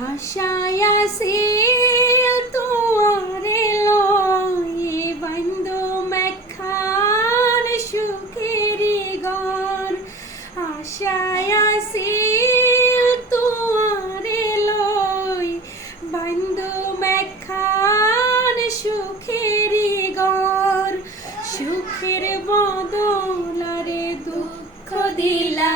আশায় আছিল তোরে লই বন্ধু মেখান সুখেরি ঘর আশায় আছিল তোরে লই বন্ধু মেখান সুখেরি ঘর সুখের বদলারে দুঃখ দিলা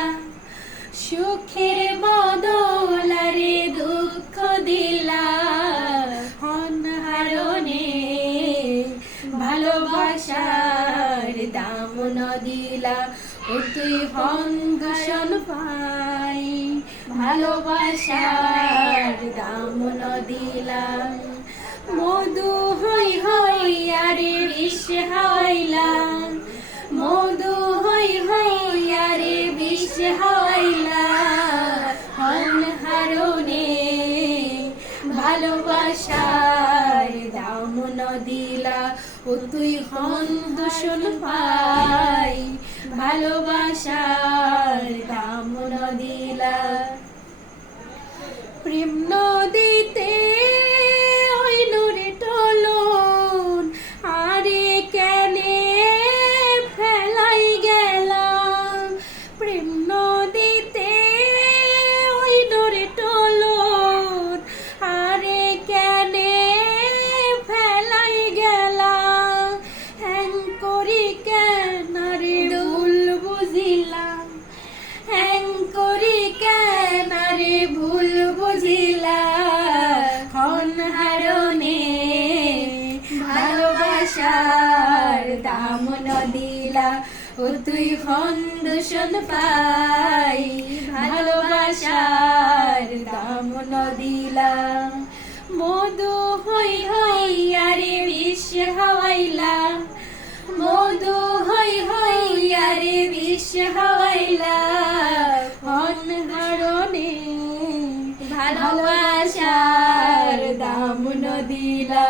সুখের বদলারে দুঃখ দিলা অনহারণে ভালোবাসার দাম ন দিলা ও তুই হংঘাসন পাই ভালোবাসার দাম ন দিলা মধু হই হই আরে বিষ হাওয়াইলা মধু হই হই আরে বিষ হাওয়াইলা অনহারণে ভালোবাসার দাম ন দিলা ও তুই হন দূষণ পাই ভালোবাসার দাম ন দিলা প্রেম নদীতে ওই নূরে টলন আরে কেনে ফেলাই গেলাম প্রেম নদীতে ওই নূরে টলন আরে কেনে ফেলাই গেলাম হ্যাং করি কেন রে ভুল বুঝিলাম হ্যাং করি কেন রে ভুল বুঝিলা অনহারণে ভালোবাসার দাম ন দিলা ও তুই হন দূষণ পাই ভালোবাসার দাম ন দিলা মধু হই হই আরে বিষ হাওয়াইলা মধু হই হই আরে বিষ হাওয়াইলা অনহারণে ভালোবাসার দাম ন দিলা